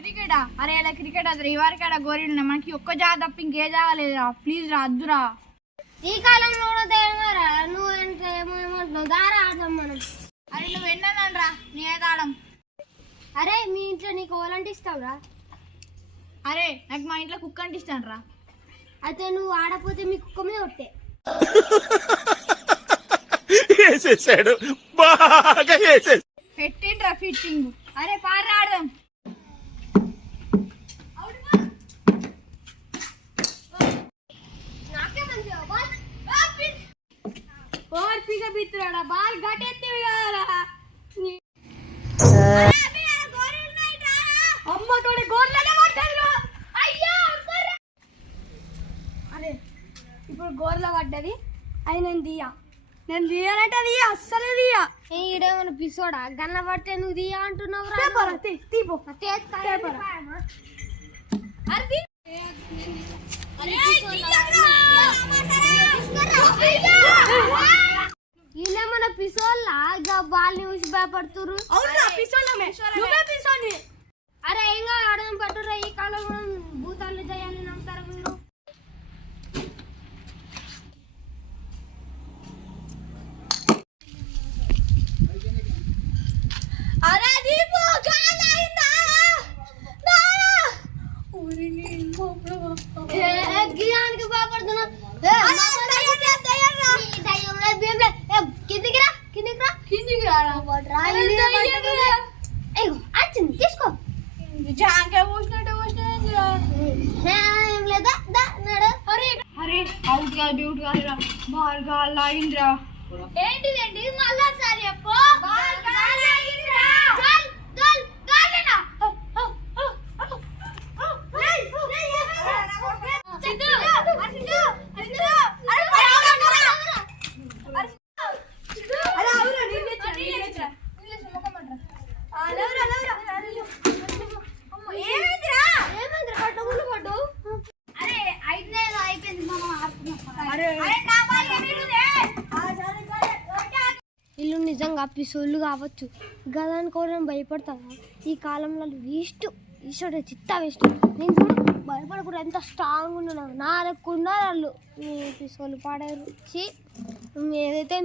క్రికెటా? అరే ఇలా క్రికెట్ అది ఇవరికి ఆడ గోరీడు మనకి ఒక్క జాగ తప్ప ఇంకే జాగలేదురా. ప్లీజ్ రా, అద్దురా. ఈ కాలంలో కూడా నువ్వు ఏమంటున్నావు? దారా ఆడదాం మనం. అరే నువ్వు ఎన్నరా నేత ఆడం. అరే మీ ఇంట్లో నీకు ఓలంటే ఇస్తావురా? అరే నాకు మా ఇంట్లో కుక్క అంటే ఇస్తాను రా. అయితే నువ్వు ఆడపోతే మీ కుక్క మీద కొట్టే. పెట్టిండ్రా ఫిట్టింగ్. అరే పారా ఆడదాం. బాల్ గట్టెత్తి అమ్మ తోడి గోర్లనే పడ్డారు. అయ్యో అరే ఇప్పుడు గోర్ల పడ్డది. అది నేను తీయాలంటే తీయ, అస్సలు తీయ. ఈడేమన్నా పిసోడా గన్న పట్టే నువ్వు తీయ అంటున్నావు. ఈయనేమన్నా పిసోళ్ళ బాల్ని చూసి భయపడుతురు. అరే ఇంకా ఆడదాం పట్టురా. ఈ కాలం భూతాలు దయాన్ని నమ్ముతారు మీరు. అరే దీపు గిరానికి భయపడుతున్నా. కిందికి రారా. తీసుకో. జాంకాయ పోసినట్టు ఏం లేదా? అరే అవుట్ కాదు డ్యూట్ కాదురా. బాల్ గాల్ లాగిందిరా. ఏంటిదండి మళ్ళా సారి చెప్పు. ఇల్లు నిజంగా పిసోళ్ళు కావచ్చు. గదానికోవడం భయపడతాను. ఈ కాలంలో వేస్ట్ ఈశ్వరు చిత్త వేస్ట్. నేను చూడు భయపడకూడదు. ఎంత స్ట్రాంగ్ ఉన్నాను. నా లెక్కకుండా వాళ్ళు పిసోళ్ళు పాడారు. ఏదైతే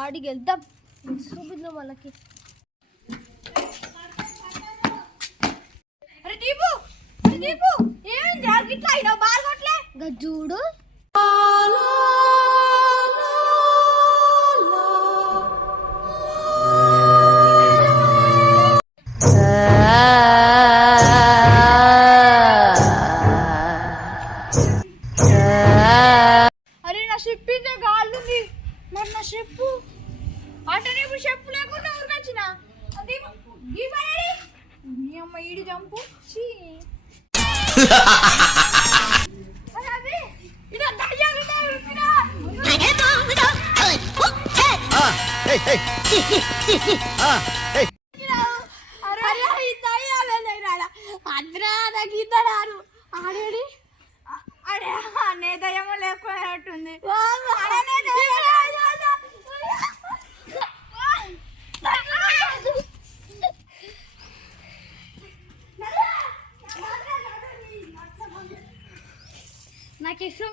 ఆడికి వెళ్దాం చూపిద్దాం వాళ్ళకి. చూడు చెప్పిందే గాలుంది. మరి నా చెప్పు అంటే నీకు చెప్పు లేకుండా ఊరికొచ్చిన నీ అమ్మ ఈడి చంపు. గీతరారు ఆడేడి అడే నేతయమో లేకపోయినట్టుంది. నాకు ఇష్టం.